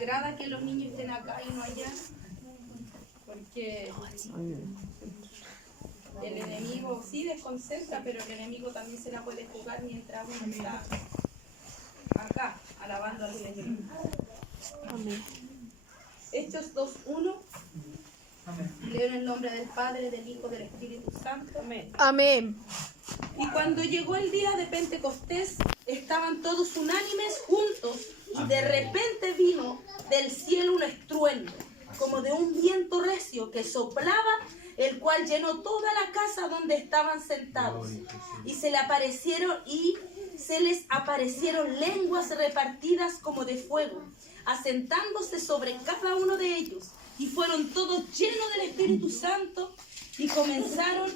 agrada que los niños estén acá y no allá, porque el enemigo sí desconcentra, pero el enemigo también se la puede jugar mientras uno está acá, alabando al Señor. Amén. Hechos 2:1. Leo en el nombre del Padre, del Hijo, del Espíritu Santo. Amén. Amén. Y cuando llegó el día de Pentecostés, estaban todos unánimes juntos, y de repente vino del cielo un estruendo, como de un viento recio que soplaba, el cual llenó toda la casa donde estaban sentados. Y se les aparecieron lenguas repartidas como de fuego, asentándose sobre cada uno de ellos. Y fueron todos llenos del Espíritu Santo y comenzaron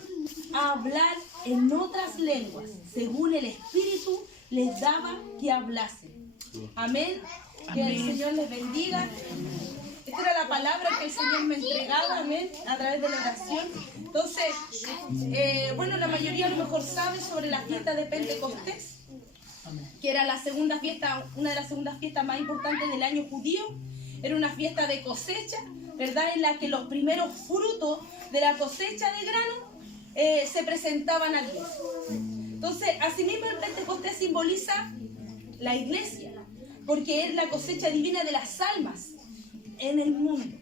a hablar en otras lenguas, según el Espíritu les daba que hablasen. Amén. Que el Señor les bendiga. Esta era la palabra que el Señor me entregaba, amén, a través de la oración. Entonces, bueno, la mayoría a lo mejor sabe sobre la fiesta de Pentecostés, que era la segunda fiesta, una de las segundas fiestas más importantes del año judío. Era una fiesta de cosecha, ¿verdad? En la que los primeros frutos de la cosecha de grano se presentaban a Dios. Entonces, asimismo el Pentecostés simboliza la iglesia, porque es la cosecha divina de las almas en el mundo.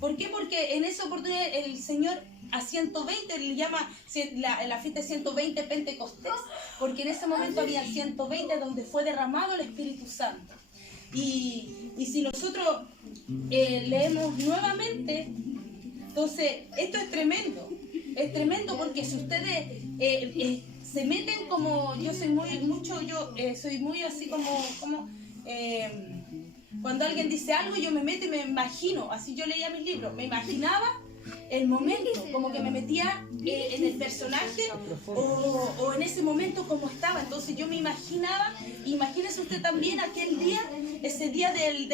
¿Por qué? Porque en esa oportunidad el Señor a 120 le llama la fiesta de 120 Pentecostés, porque en ese momento había 120 donde fue derramado el Espíritu Santo. Y si nosotros leemos nuevamente, entonces esto es tremendo porque si ustedes se meten como, yo soy muy así como cuando alguien dice algo yo me meto y me imagino, así yo leía mis libros, me imaginaba el momento, como que me metía en el personaje o en ese momento como estaba. Entonces yo me imaginaba, imagínese usted también aquel día, ese día del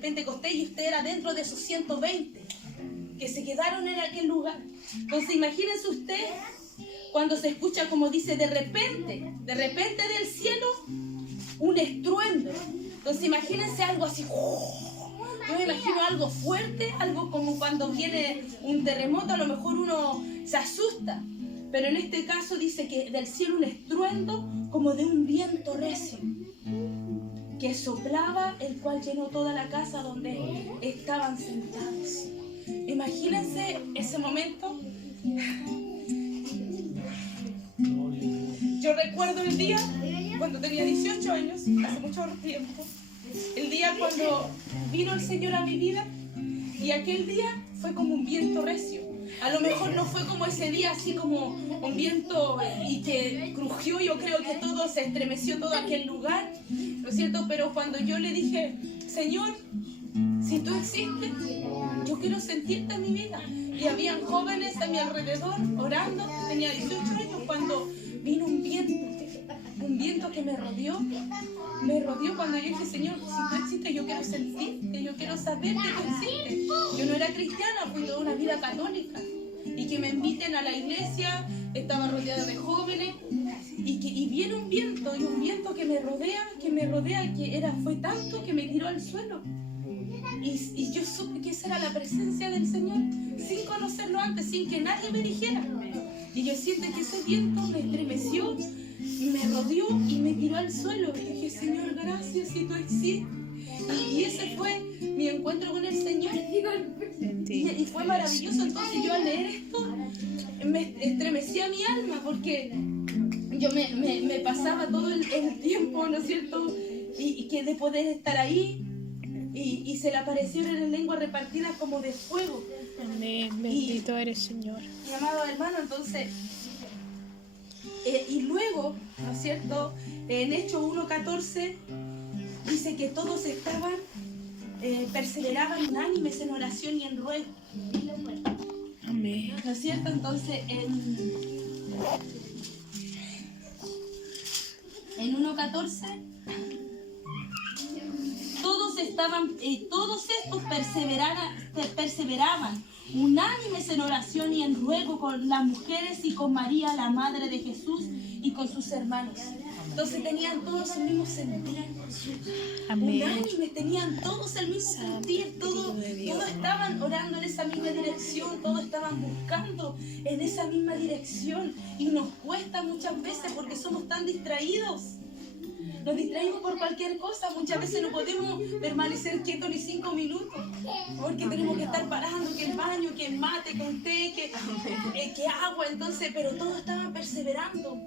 Pentecostés, y usted era dentro de esos 120 que se quedaron en aquel lugar. Entonces imagínese usted cuando se escucha, como dice, de repente del cielo un estruendo. Entonces imagínense algo así. Yo me imagino algo fuerte, algo como cuando viene un terremoto, a lo mejor uno se asusta. Pero en este caso dice que del cielo un estruendo como de un viento recio que soplaba, el cual llenó toda la casa donde estaban sentados. Imagínense ese momento. Yo recuerdo el día cuando tenía 18 años, hace mucho tiempo, el día cuando vino el Señor a mi vida, y aquel día fue como un viento recio. A lo mejor no fue como ese día así como un viento y que crujió, yo creo que todo se estremeció, todo aquel lugar, ¿no es cierto? Pero cuando yo le dije, Señor, si tú existes, yo quiero sentirte en mi vida. Y habían jóvenes a mi alrededor orando, tenía 18 años cuando vino un viento que me rodeó cuando yo dije, Señor, si tú existes, yo quiero sentirte, yo quiero saber que tú existes. Yo no era cristiana, fui toda una vida católica, y que me inviten a la iglesia, estaba rodeada de jóvenes, y viene un viento, y un viento que me rodea, fue tanto que me tiró al suelo. Y yo supe que esa era la presencia del Señor, sin conocerlo antes, sin que nadie me dijera. Y yo siento que ese viento me estremeció, me rodeó y me tiró al suelo. Y dije, Señor, gracias si tú existes. Y ese fue mi encuentro con el Señor. Y fue maravilloso. Entonces yo al leer esto, me estremecía mi alma, porque yo me pasaba todo el tiempo, ¿no es cierto? Y que de poder estar ahí. Y se le aparecieron en lenguas repartidas como de fuego. Amén, bendito eres, Señor. Mi amado hermano, entonces, y luego, ¿no es cierto? En Hechos 1:14 dice que todos estaban, perseveraban unánimes en oración y en ruego. Amén. ¿No es cierto? Entonces, en 1:14 todos estos perseveraban unánimes en oración y en ruego con las mujeres y con María, la madre de Jesús, y con sus hermanos. Entonces tenían todos el mismo sentir. Amén. Unánimes, tenían todos el mismo sentir. Todos estaban orando en esa misma dirección. Todos estaban buscando en esa misma dirección. Y nos cuesta muchas veces porque somos tan distraídos. Nos distraímos por cualquier cosa. Muchas veces no podemos permanecer quietos ni 5 minutos. Porque tenemos que estar parando, que el baño, que el mate, que un té, que agua. Entonces, pero todos estaban perseverando.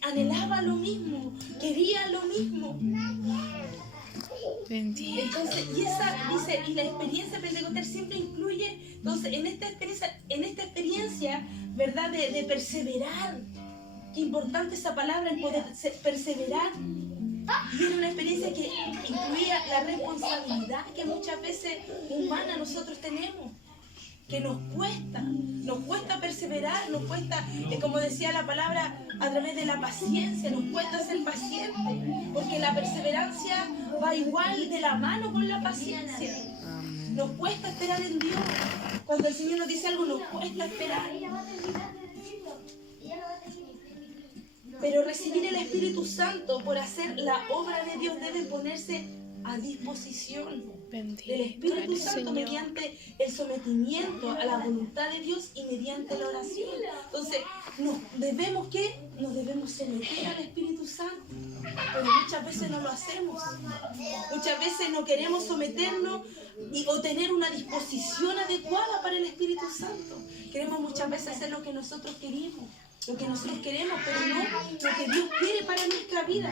Anhelaban lo mismo. Querían lo mismo. Bendito. Entonces, y la experiencia pentecostal siempre incluye, entonces, en esta experiencia, ¿verdad? De perseverar. Qué importante esa palabra, el poder perseverar. Y era una experiencia que incluía la responsabilidad que muchas veces humana nosotros tenemos. Que nos cuesta perseverar, nos cuesta, como decía la palabra, a través de la paciencia, nos cuesta ser pacientes, porque la perseverancia va igual de la mano con la paciencia. Nos cuesta esperar en Dios. Cuando el Señor nos dice algo, nos cuesta esperar. Pero recibir el Espíritu Santo por hacer la obra de Dios debe ponerse a disposición del Espíritu Santo mediante el sometimiento a la voluntad de Dios y mediante la oración. Entonces, nos debemos someter al Espíritu Santo, pero muchas veces no lo hacemos. Muchas veces no queremos someternos o tener una disposición adecuada para el Espíritu Santo. Queremos muchas veces hacer lo que nosotros queremos. Lo que nosotros queremos, pero no lo que Dios quiere para nuestra vida.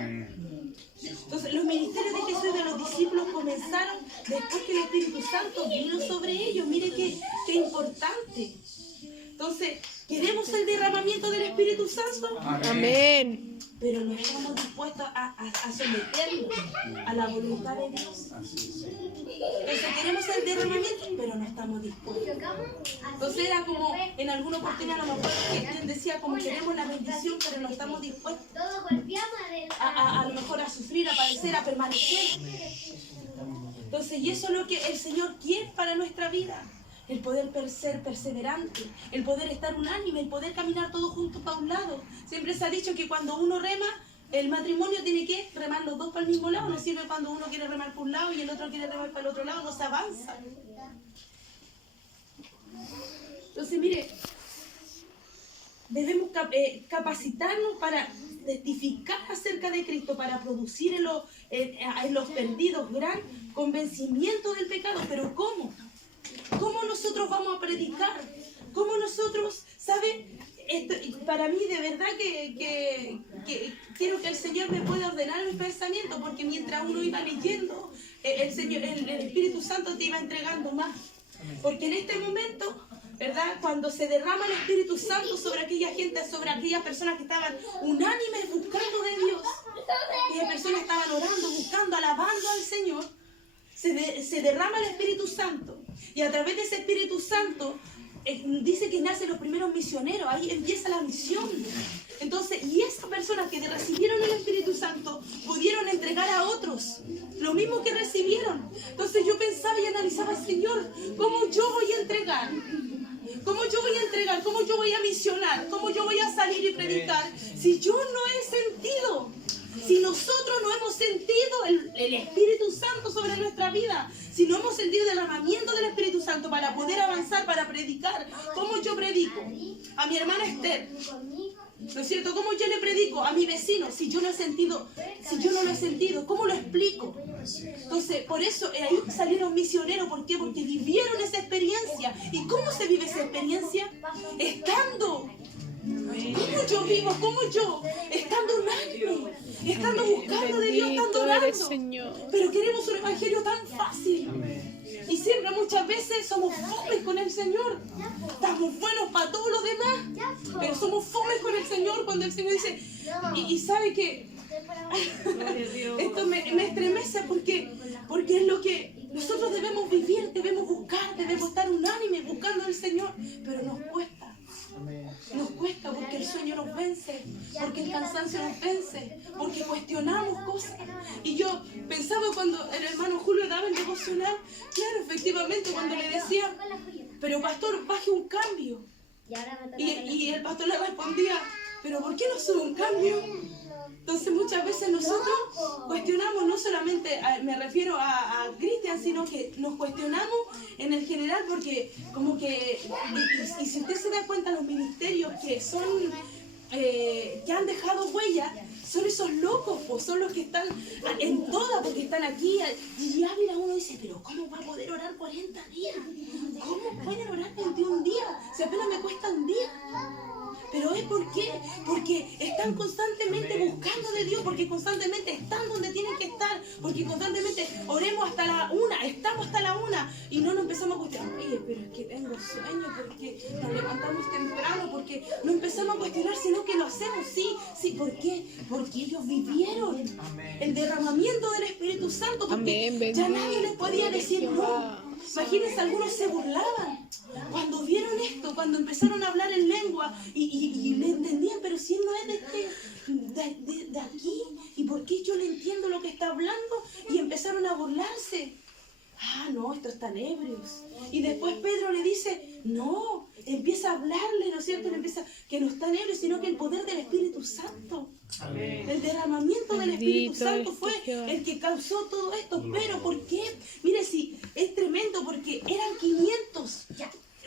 Entonces, los ministerios de Jesús y de los discípulos comenzaron después que el Espíritu Santo vino sobre ellos. Mire qué importante. Entonces, ¿queremos el derramamiento del Espíritu Santo? Amén. Pero no estamos dispuestos a someternos a la voluntad de Dios. Entonces, queremos el derramamiento, pero no estamos dispuestos. Entonces era como, en alguna oportunidad no me acuerdo que quien decía como queremos la bendición, pero no estamos dispuestos a lo mejor a sufrir, a padecer, a permanecer. Entonces, y eso es lo que el Señor quiere para nuestra vida. El poder ser perseverante, el poder estar unánime, el poder caminar todos juntos para un lado. Siempre se ha dicho que cuando uno rema, el matrimonio tiene que remar los dos para el mismo lado. No sirve cuando uno quiere remar por un lado y el otro quiere remar para el otro lado, no se avanza. Entonces, mire, debemos capacitarnos para testificar acerca de Cristo, para producir en los perdidos gran convencimiento del pecado. Pero ¿cómo? ¿Cómo nosotros vamos a predicar? ¿Cómo nosotros, sabe? Para mí de verdad que quiero que el Señor me pueda ordenar mis pensamientos, porque mientras uno iba leyendo, el Espíritu Santo te iba entregando más. Porque en este momento, ¿verdad? Cuando se derrama el Espíritu Santo sobre aquella gente, sobre aquellas personas que estaban unánimes buscando de Dios, aquellas personas estaban orando, buscando, alabando al Señor, se derrama el Espíritu Santo. Y a través de ese Espíritu Santo, dice que nacen los primeros misioneros, ahí empieza la misión. Entonces, y esas personas que recibieron el Espíritu Santo pudieron entregar a otros lo mismo que recibieron. Entonces yo pensaba y analizaba, Señor, ¿cómo yo voy a entregar? ¿Cómo yo voy a entregar? ¿Cómo yo voy a misionar? ¿Cómo yo voy a salir y predicar? Si yo no he sentido, si nosotros no hemos sentido el Espíritu Santo sobre nuestra vida, si no hemos sentido el derramamiento del Espíritu Santo para poder avanzar, para predicar, ¿cómo yo predico? A mi hermana Esther, ¿no es cierto? ¿Cómo yo le predico a mi vecino si yo no he sentido, ¿cómo lo explico? Entonces, por eso ahí salieron misioneros. ¿Por qué? Porque vivieron esa experiencia. ¿Y cómo se vive esa experiencia? Estando. ¿Cómo yo vivo? ¿Cómo yo? Estando unánime, estando buscando de Dios, estando orando. Pero queremos un evangelio tan fácil. Y siempre muchas veces somos fomes con el Señor. Estamos buenos para todo lo demás, pero somos fomes con el Señor cuando el Señor dice, y sabe que esto me estremece porque es lo que nosotros debemos vivir, debemos buscar, debemos estar unánimes buscando al Señor, pero nos cuesta porque el sueño nos vence, porque el cansancio nos vence, porque cuestionamos cosas. Y yo pensaba cuando el hermano Julio daba el devocional, claro, efectivamente, cuando le decía, pero pastor, baje un cambio. Y el pastor le respondía, pero ¿por qué no sube un cambio? Entonces muchas veces nosotros cuestionamos, no solamente, me refiero a Cristian, sino que nos cuestionamos en el general porque como que, y si usted se da cuenta, los ministerios que son, que han dejado huella, son esos locos, pues son los que están en todas, porque están aquí, y ya mira, uno dice, pero ¿cómo va a poder orar 40 días? ¿Cómo pueden orar 21 días? Si apenas me cuesta un día. Pero es porque están constantemente buscando de Dios, porque constantemente están donde tienen que estar, porque constantemente oremos hasta la 1, estamos hasta la 1 y no nos empezamos a cuestionar, oye, pero es que tengo sueño, porque nos levantamos temprano, porque no empezamos a cuestionar, sino que lo hacemos, sí, ¿por qué? Porque ellos vivieron el derramamiento del Espíritu Santo, porque ya nadie les podía decir no. Imagínense, algunos se burlaban cuando vieron esto, cuando empezaron a hablar en lengua y le entendían, pero si él no es de aquí, ¿y por qué yo le entiendo lo que está hablando? Y empezaron a burlarse. Ah, no, estos están ebrios. Y después Pedro le dice, no, empieza a hablarle, ¿no es cierto? Le empieza, que no están ebrios, sino que el poder del Espíritu Santo. Amén. El derramamiento del Espíritu Santo fue el que causó todo esto. Pero ¿por qué? Mire, sí, es tremendo porque eran 500.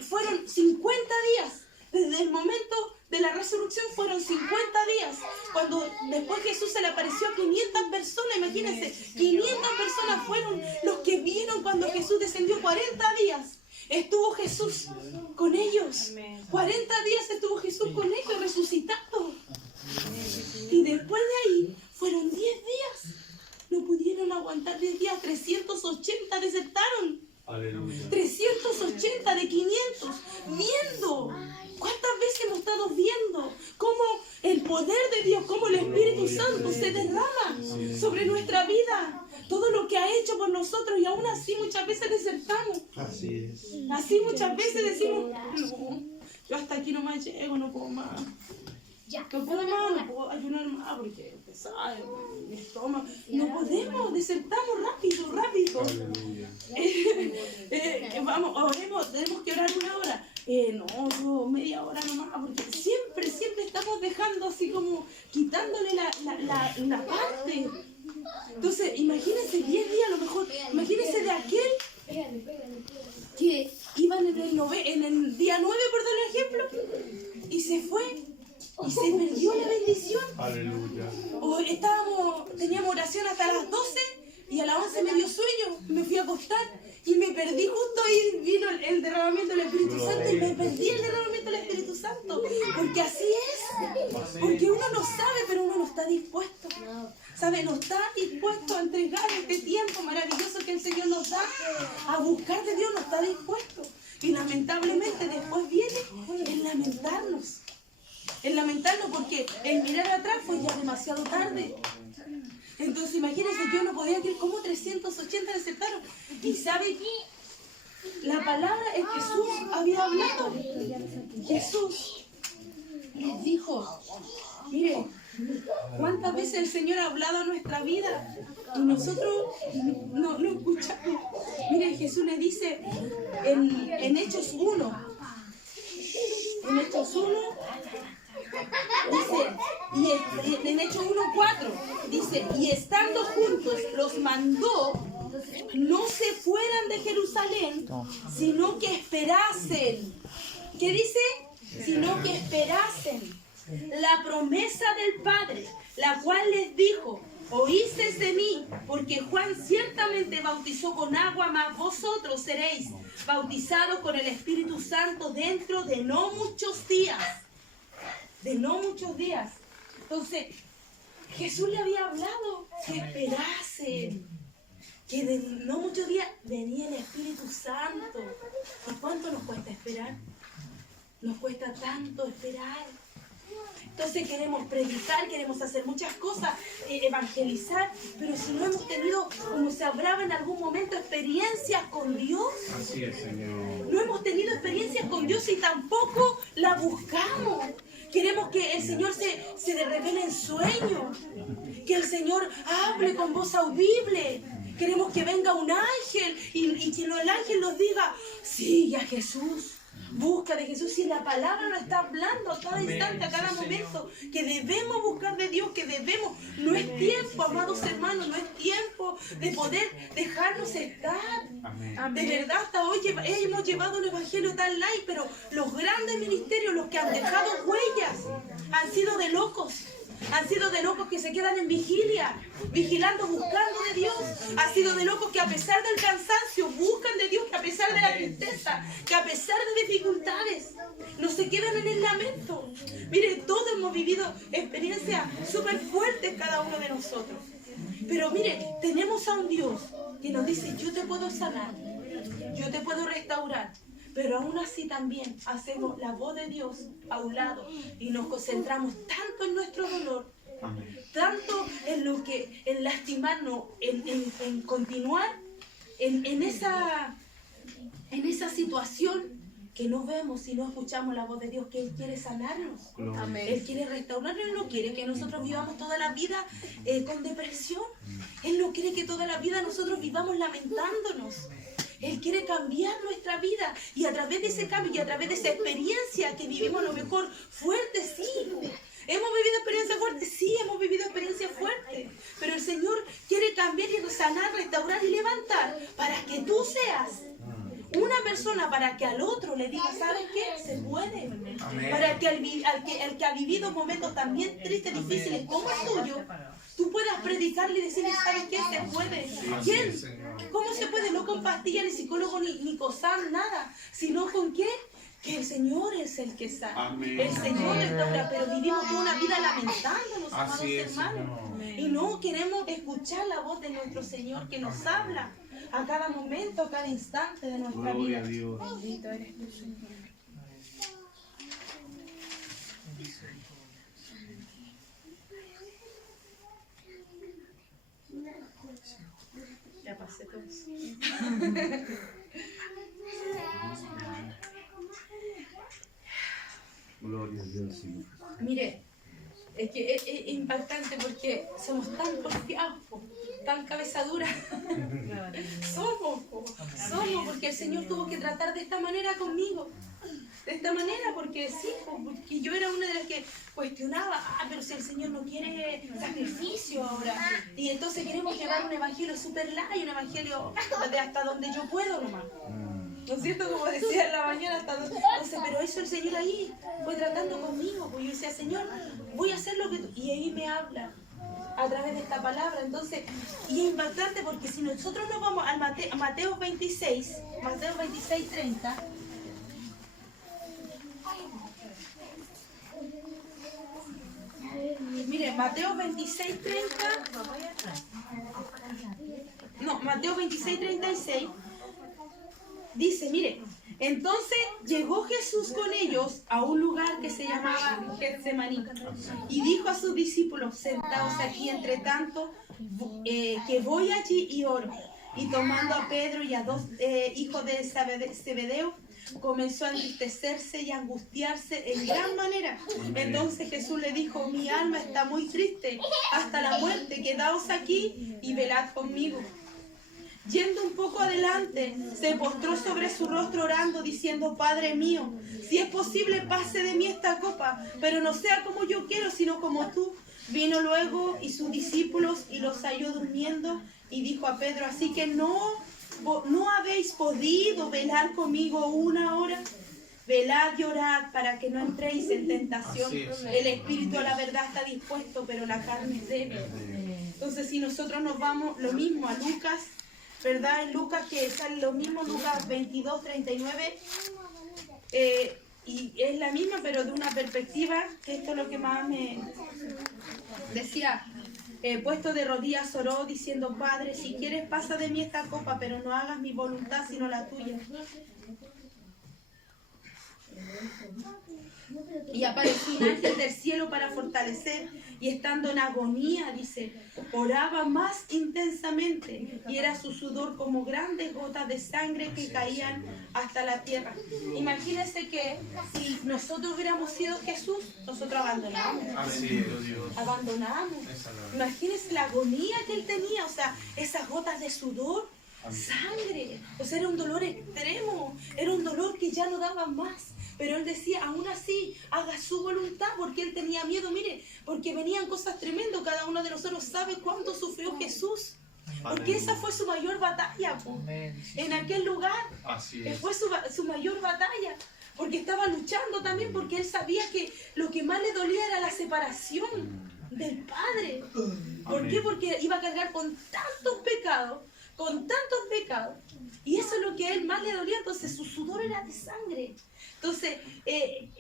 Fueron 50 días. Desde el momento de la resurrección fueron 50 días. Cuando después Jesús se le apareció a 500 personas, imagínense, 500 personas fueron los que vieron cuando Jesús descendió 40 días. Estuvo Jesús con ellos. 40 días estuvo Jesús con ellos, resucitado. Y después de ahí fueron 10 días. No pudieron aguantar 10 días. 380 desertaron. Aleluya. 380 de 500. Viendo. ¿Cuántas veces hemos estado viendo cómo el poder de Dios, cómo el Espíritu Santo se derrama sobre nuestra vida? Todo lo que ha hecho por nosotros y aún así muchas veces desertamos. Así es. Así muchas veces decimos, no, yo hasta aquí nomás llego, no puedo más. No puedo más, no puedo ayunar más porque pesado, mi estómago. No podemos, desertamos rápido. Vamos, oremos, tenemos que orar 1 hora. No, yo media hora nomás, porque siempre estamos dejando así como quitándole la parte. Entonces, imagínense 10 días a lo mejor, imagínense de aquel que iban en el día 9, por dar un ejemplo, y se fue. Y se perdió la bendición. Aleluya. O teníamos oración hasta las 12 y a las 11 me dio sueño, me fui a acostar y me perdí justo ahí, vino el derramamiento del Espíritu Santo y me perdí el derramamiento del Espíritu Santo. Porque así es. Porque uno no sabe, pero uno no está dispuesto. ¿Sabe? No está dispuesto a entregar este tiempo maravilloso que el Señor nos da. A buscar de Dios no está dispuesto. Y lamentablemente después viene el lamentarnos. El lamentarnos porque el mirar atrás fue ya demasiado tarde. Entonces imagínense, yo no podía creer cómo 380 desertaron. Y ¿sabe qué? La palabra es Jesús había hablado. Jesús les dijo, mire, ¿cuántas veces el Señor ha hablado a nuestra vida? Y nosotros no escuchamos. Mire, Jesús le dice en Hechos 1. En Hechos 1 dice, y en Hechos 1:4 dice, y estando juntos los mandó, no se fueran de Jerusalén, sino que esperasen. ¿Qué dice? Sino que esperasen la promesa del Padre, la cual les dijo, oísteis de mí, porque Juan ciertamente bautizó con agua, mas vosotros seréis bautizados con el Espíritu Santo dentro de no muchos días. De no muchos días. Entonces, Jesús le había hablado que esperasen, que de no muchos días venía el Espíritu Santo. ¿Y cuánto nos cuesta esperar? Nos cuesta tanto esperar. Entonces queremos predicar, queremos hacer muchas cosas, evangelizar, pero si no hemos tenido, como se hablaba en algún momento, experiencias con Dios. Así es, Señor. No hemos tenido experiencias con Dios y tampoco la buscamos. Queremos que el Señor se revele en sueño. Que el Señor hable con voz audible. Queremos que venga un ángel y que el ángel nos diga, sigue a Jesús. Busca de Jesús, si la palabra nos está hablando a cada instante, a cada momento, que debemos buscar de Dios, que debemos, no es tiempo, amados hermanos, no es tiempo de poder dejarnos estar. De verdad, hasta hoy hemos llevado un evangelio tan light, pero los grandes ministerios, los que han dejado huellas, han sido de locos. Han sido de locos que se quedan en vigilia, vigilando, buscando de Dios. Han sido de locos que a pesar del cansancio buscan de Dios, que a pesar de la tristeza, que a pesar de dificultades, no se quedan en el lamento. Mire, todos hemos vivido experiencias súper fuertes cada uno de nosotros. Pero mire, tenemos a un Dios que nos dice, yo te puedo sanar, yo te puedo restaurar. Pero aún así también hacemos la voz de Dios a un lado y nos concentramos tanto en nuestro dolor, tanto en lastimarnos, en continuar en esa situación que no vemos y no escuchamos la voz de Dios, que Él quiere sanarnos. Amén. Él quiere restaurarnos. Él no quiere que nosotros vivamos toda la vida con depresión. Él no quiere que toda la vida nosotros vivamos lamentándonos. Él quiere cambiar nuestra vida y a través de ese cambio y a través de esa experiencia que vivimos, a lo mejor fuerte, sí. ¿Hemos vivido experiencias fuertes? Sí, hemos vivido experiencias fuertes. Pero el Señor quiere cambiar y sanar, restaurar y levantar para que tú seas una persona, para que al otro le diga, ¿sabes qué? Se puede. Amén. Para que el que ha vivido momentos también tristes, difíciles como el tuyo, tú puedas predicarle y decirle, ¿sabes qué? Se puede. ¿Quién? ¿Cómo se puede? No con pastillas, ni psicólogo, ni COSAM, nada. Sino con qué? Que el Señor es el que sana. Amén. El Señor restaura, pero vivimos toda una vida lamentándonos, amados hermanos. Y no queremos escuchar la voz de nuestro Señor que nos habla a cada momento, a cada instante de nuestra vida. Bendito eres tú, Señor. Ya pasé todo eso. Gloria a Dios, Señor. Mire, es que es impactante porque somos tan porfiados, tan cabezaduras. Somos porque el Señor tuvo que tratar de esta manera conmigo. De esta manera, porque sí, porque yo era una de las que cuestionaba, pero si el Señor no quiere sacrificio ahora, y entonces queremos llevar un evangelio super light, un evangelio de hasta donde yo puedo nomás. ¿No es cierto? Como decía en la mañana, entonces, pero eso el Señor ahí fue tratando conmigo, pues yo decía, Señor, voy a hacer lo que tú, y ahí me habla a través de esta palabra. Entonces, y es impactante porque si nosotros nos vamos al Mateo 26, 30, mire, Mateo 26, 30, no, Mateo 26, 36, dice, mire, entonces llegó Jesús con ellos a un lugar que se llamaba Getsemaní y dijo a sus discípulos, sentaos aquí entre tanto, que voy allí y oro. Y tomando a Pedro y a dos hijos de Zebedeo, comenzó a entristecerse y a angustiarse en gran manera. Entonces Jesús le dijo, mi alma está muy triste hasta la muerte, quedaos aquí y velad conmigo. Yendo un poco adelante, se postró sobre su rostro orando, diciendo, Padre mío, si es posible pase de mí esta copa, pero no sea como yo quiero, sino como tú. Vino luego y sus discípulos y los halló durmiendo y dijo a Pedro, así que no habéis podido velar conmigo una hora. Velad y orad para que no entréis en tentación. El espíritu a la verdad está dispuesto, pero la carne es débil. Entonces si nosotros nos vamos lo mismo a Lucas, ¿verdad? En Lucas que sale lo mismo, Lucas 22, 39, y es la misma, pero de una perspectiva, que esto es lo que más me decía, puesto de rodillas oró, diciendo, Padre, si quieres pasa de mí esta copa, pero no hagas mi voluntad, sino la tuya. Y apareció un ángel del cielo para fortalecer y estando en agonía, dice, oraba más intensamente y era su sudor como grandes gotas de sangre que caían hasta la tierra. Imagínense que si nosotros hubiéramos sido Jesús, nosotros abandonamos. Abandonamos. Imagínense la agonía que él tenía, o sea, esas gotas de sudor, sangre, o sea, era un dolor extremo, era un dolor que ya no daba más. Pero él decía, aún así, haga su voluntad, porque él tenía miedo, mire, porque venían cosas tremendas. Cada uno de nosotros sabe cuánto sufrió Jesús, porque esa fue su mayor batalla, en aquel lugar, fue su mayor batalla, porque estaba luchando también, porque él sabía que lo que más le dolía era la separación del Padre. ¿Por qué? Porque iba a cargar con tantos pecados, y eso es lo que a él más le dolía. Entonces su sudor era de sangre. Entonces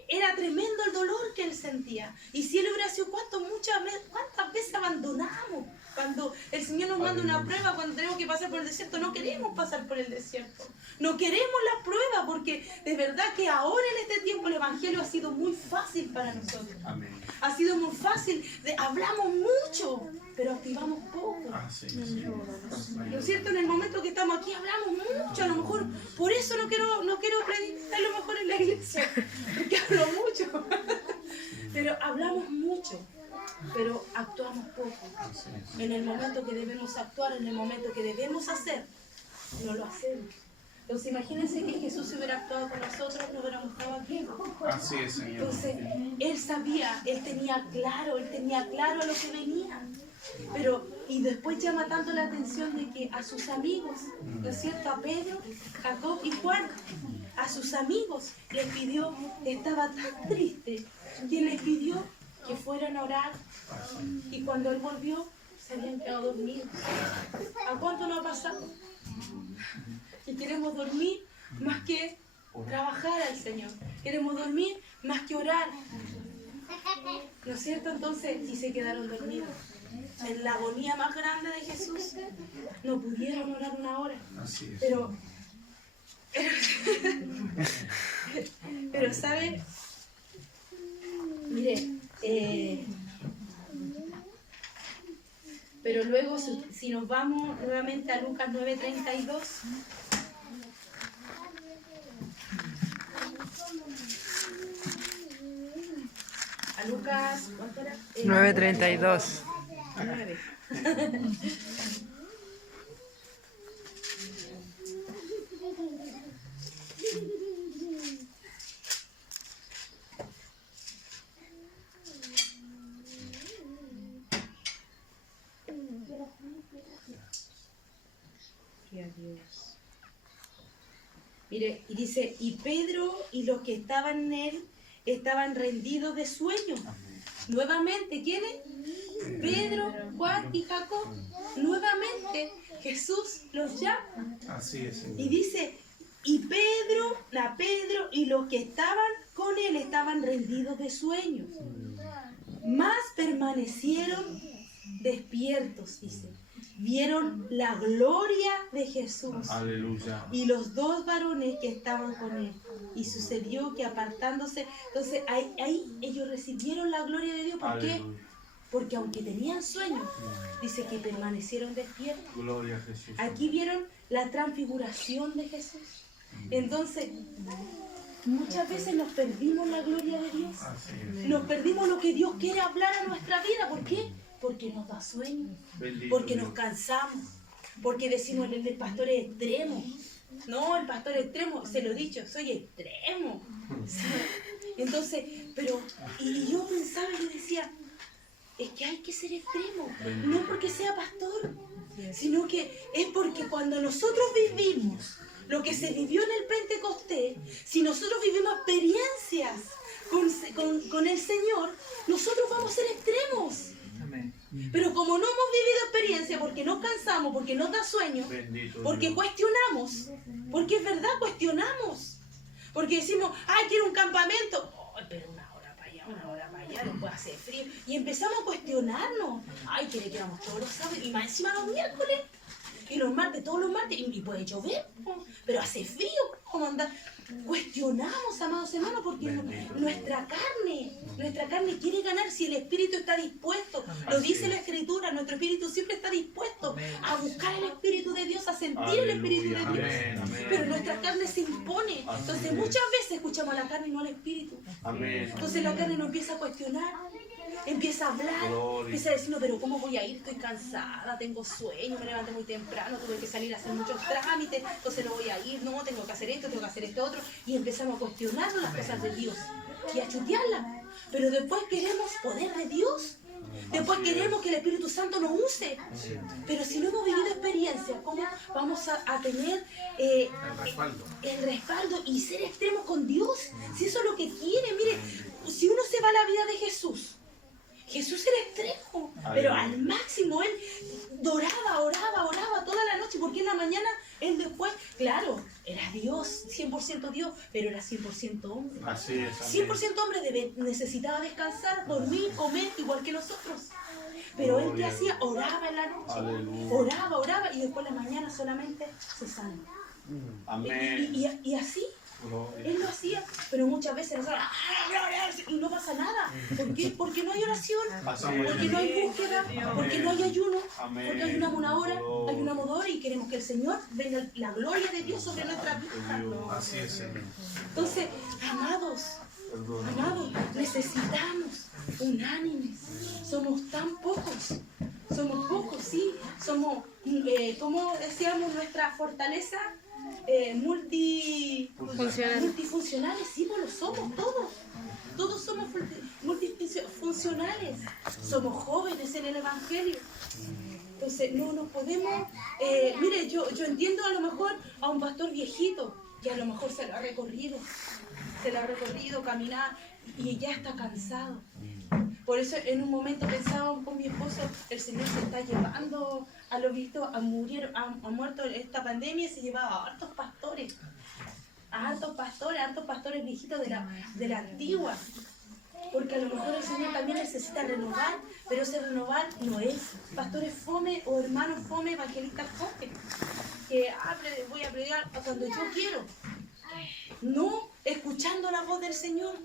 era tremendo el dolor que él sentía. Y si él hubiera sido ¿cuántas veces abandonamos? Cuando el Señor nos manda una prueba, cuando tenemos que pasar por el desierto, no queremos pasar por el desierto. No queremos la prueba, porque de verdad que ahora en este tiempo el Evangelio ha sido muy fácil para nosotros. Amén. Ha sido muy fácil. Hablamos mucho, pero activamos poco. ¿No es cierto? En el momento que estamos aquí hablamos mucho. A lo mejor por eso no quiero predicar a lo mejor en la iglesia, porque hablo mucho. Pero hablamos mucho, pero actuamos poco. En el momento que debemos actuar, en el momento que debemos hacer, no lo hacemos. Entonces imagínense que Jesús se hubiera actuado con nosotros, no hubiéramos estado aquí. Así es, Señor. Entonces, él sabía, él tenía claro lo que venía. Y después llama tanto la atención de que a sus amigos, ¿no es cierto? A Pedro, Jacob y Juan, a sus amigos les pidió, estaba tan triste, que les pidió que fueran a orar. Y cuando él volvió, se habían quedado dormidos. ¿A cuánto nos ha pasado? Que queremos dormir más que trabajar al Señor. Queremos dormir más que orar. ¿No es cierto? Entonces, y se quedaron dormidos. En la agonía más grande de Jesús, no pudieron orar una hora. Así es. Pero ¿sabe? Mire, pero luego si nos vamos nuevamente a Lucas 9:32, a Lucas, ¿cuánto era? 9:32. 9. Mire, y dice, y Pedro y los que estaban en él estaban rendidos de sueño. Nuevamente, ¿quiénes? Pedro, Juan y Jacob. Nuevamente Jesús los llama. Así es, Señor. Y dice, y Pedro y los que estaban con él estaban rendidos de sueño. Mas permanecieron despiertos, dice. Vieron la gloria de Jesús. Aleluya. Y los dos varones que estaban con él. Y sucedió que apartándose, entonces ahí ellos recibieron la gloria de Dios. ¿Por qué? Aleluya. Porque aunque tenían sueño, dice que permanecieron despiertos. Gloria a Jesús. Aquí vieron la transfiguración de Jesús. Entonces, muchas veces nos perdimos la gloria de Dios. Así es. Nos perdimos lo que Dios quiere hablar a nuestra vida. ¿Por qué? Porque nos da sueño. Bendito Porque Dios. nos cansamos. Porque decimos, el pastor es extremo. No, el pastor es extremo. Se lo he dicho, soy extremo. Entonces, y yo pensaba y decía, es que hay que ser extremo. No porque sea pastor, sino que es porque cuando nosotros vivimos lo que se vivió en el Pentecostés, si nosotros vivimos experiencias con el Señor, nosotros vamos a ser extremos. Pero como no hemos vivido experiencia, porque nos cansamos, porque nos da sueño, Bendito porque Dios. cuestionamos, porque es verdad, cuestionamos, porque decimos, ay, quiero un campamento, pero una hora para allá, después hace frío, y empezamos a cuestionarnos, ay, quiere que vamos todos los sábados, y más encima los miércoles, y los martes, todos los martes, y puede llover, pero hace frío, ¿cómo andar? cuestionamos, amados hermanos, porque nuestra carne quiere ganar si el espíritu está dispuesto. Lo dice la Escritura, nuestro espíritu siempre está dispuesto a buscar el Espíritu de Dios, a sentir el Espíritu de Dios. Pero nuestra carne se impone. Entonces muchas veces escuchamos a la carne y no al Espíritu. Entonces la carne nos empieza a cuestionar. Empieza a hablar, empieza a decir, no, pero ¿cómo voy a ir? Estoy cansada, tengo sueño, me levanté muy temprano, tuve que salir a hacer muchos trámites, entonces no voy a ir, no, tengo que hacer esto, tengo que hacer esto otro. Y empezamos a cuestionarnos las cosas de Dios y a chutearlas. Pero después queremos poder de Dios. Después queremos que el Espíritu Santo nos use. Pero si no hemos vivido experiencias, ¿cómo vamos a tener el respaldo y ser extremos con Dios? Si eso es lo que quiere, mire, si uno se va a la vida de Jesús era extremo, pero al máximo. Él oraba toda la noche, porque en la mañana, él después, claro, era Dios, 100% Dios, pero era 100% hombre. Así es. 100% hombre necesitaba descansar, dormir, comer, igual que nosotros. Pero él, ¿qué hacía? Oraba en la noche. Aleluya. Oraba, y después en la mañana solamente se sana. Amén. Y así. Él lo hacía, pero muchas veces nosotros, y no pasa nada. ¿Por qué? Porque no hay oración, porque no hay búsqueda, porque no hay ayuno, porque ayunamos una hora, ayunamos 2 horas y queremos que el Señor venga la gloria de Dios sobre nuestra vida. Así es, Señor. Entonces, amados, necesitamos unánimes. Somos tan pocos. Somos pocos, sí. Somos, como decíamos, nuestra fortaleza multifuncionales, sí, pues lo somos todos. Todos somos multifuncionales. Somos jóvenes en el Evangelio. Entonces, no nos podemos... mire, yo entiendo a lo mejor a un pastor viejito, que a lo mejor se lo ha recorrido, caminar, y ya está cansado. Por eso en un momento pensábamos con mi esposo, el Señor se está llevando a los vistos, ha muerto esta pandemia, y se llevaba a hartos pastores viejitos de la antigua. Porque a lo mejor el Señor también necesita renovar, pero ese renovar no es pastores fome o hermanos fome, evangelistas fome, que voy a predicar cuando yo quiero. No escuchando la voz del Señor,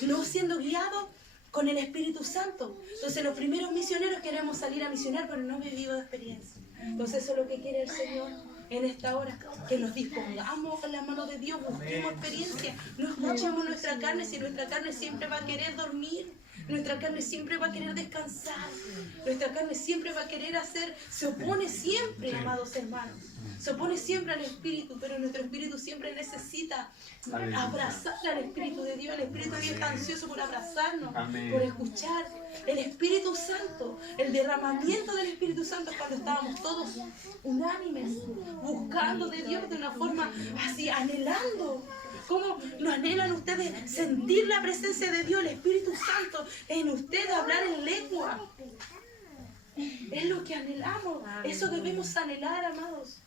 no siendo guiado con el Espíritu Santo. Entonces los primeros misioneros queremos salir a misionar, pero no hemos vivido experiencia. Entonces eso es lo que quiere el Señor en esta hora, que nos dispongamos en las manos de Dios, busquemos experiencia, no escuchemos nuestra carne, si nuestra carne siempre va a querer dormir, nuestra carne siempre va a querer descansar, nuestra carne siempre va a querer se opone siempre, amados hermanos, se opone siempre al Espíritu, pero nuestro Espíritu siempre necesita abrazar al Espíritu de Dios. El Espíritu de Dios está ansioso por abrazarnos, por escuchar. El Espíritu Santo, el derramamiento del Espíritu Santo, cuando estábamos todos unánimes, buscando de Dios de una forma así, anhelando. ¿Cómo no anhelan ustedes sentir la presencia de Dios, el Espíritu Santo en ustedes, hablar en lengua? Es lo que anhelamos. Eso debemos anhelar, amados.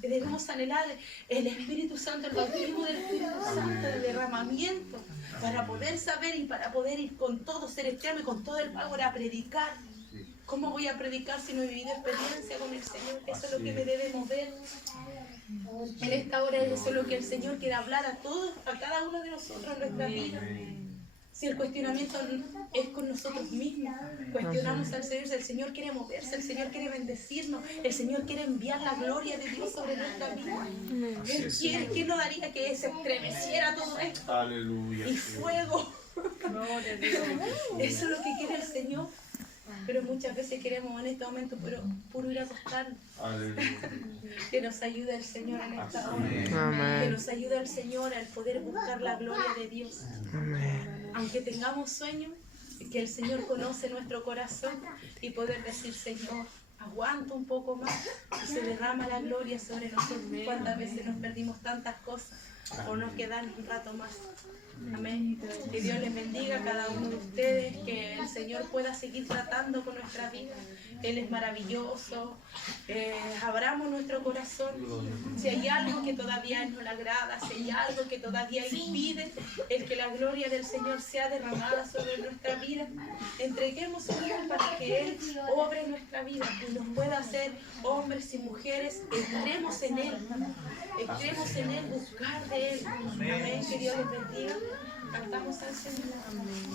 Debemos anhelar el Espíritu Santo, el bautismo del Espíritu Santo, el derramamiento, para poder saber y para poder ir con todo, ser extremo y con todo el power a predicar. ¿Cómo voy a predicar si no he vivido experiencia con el Señor? Eso es lo que me debe mover. En esta hora eso es lo que el Señor quiere hablar a todos, a cada uno de nosotros en nuestra vida. Si el cuestionamiento es con nosotros mismos, cuestionamos al Señor, el Señor quiere moverse, el Señor quiere bendecirnos, el Señor quiere enviar la gloria de Dios sobre nuestra vida. Él quiere, ¿quién lo daría que se estremeciera todo esto? Aleluya. Y fuego. Eso es lo que quiere el Señor. Pero muchas veces queremos en este momento puro ir a acostarnos. Que nos ayude el Señor en esta hora. Que nos ayude el Señor al poder buscar la gloria de Dios. Aunque tengamos sueños, que el Señor conoce nuestro corazón y poder decir, Señor, aguanta un poco más y se derrama la gloria sobre nosotros. ¿Cuántas veces nos perdimos tantas cosas por no quedar un rato más? Amén. Que Dios les bendiga a cada uno de ustedes, que el Señor pueda seguir tratando con nuestra vida. Él es maravilloso. Abramos nuestro corazón. Si hay algo que todavía no le agrada, si hay algo que todavía impide el que la gloria del Señor sea derramada sobre nuestra vida, entreguemos a Dios para que Él obre nuestra vida y nos pueda hacer hombres y mujeres. Entremos en Él, buscar de Él. Amén. Que Dios les bendiga. Cantamos al Señor.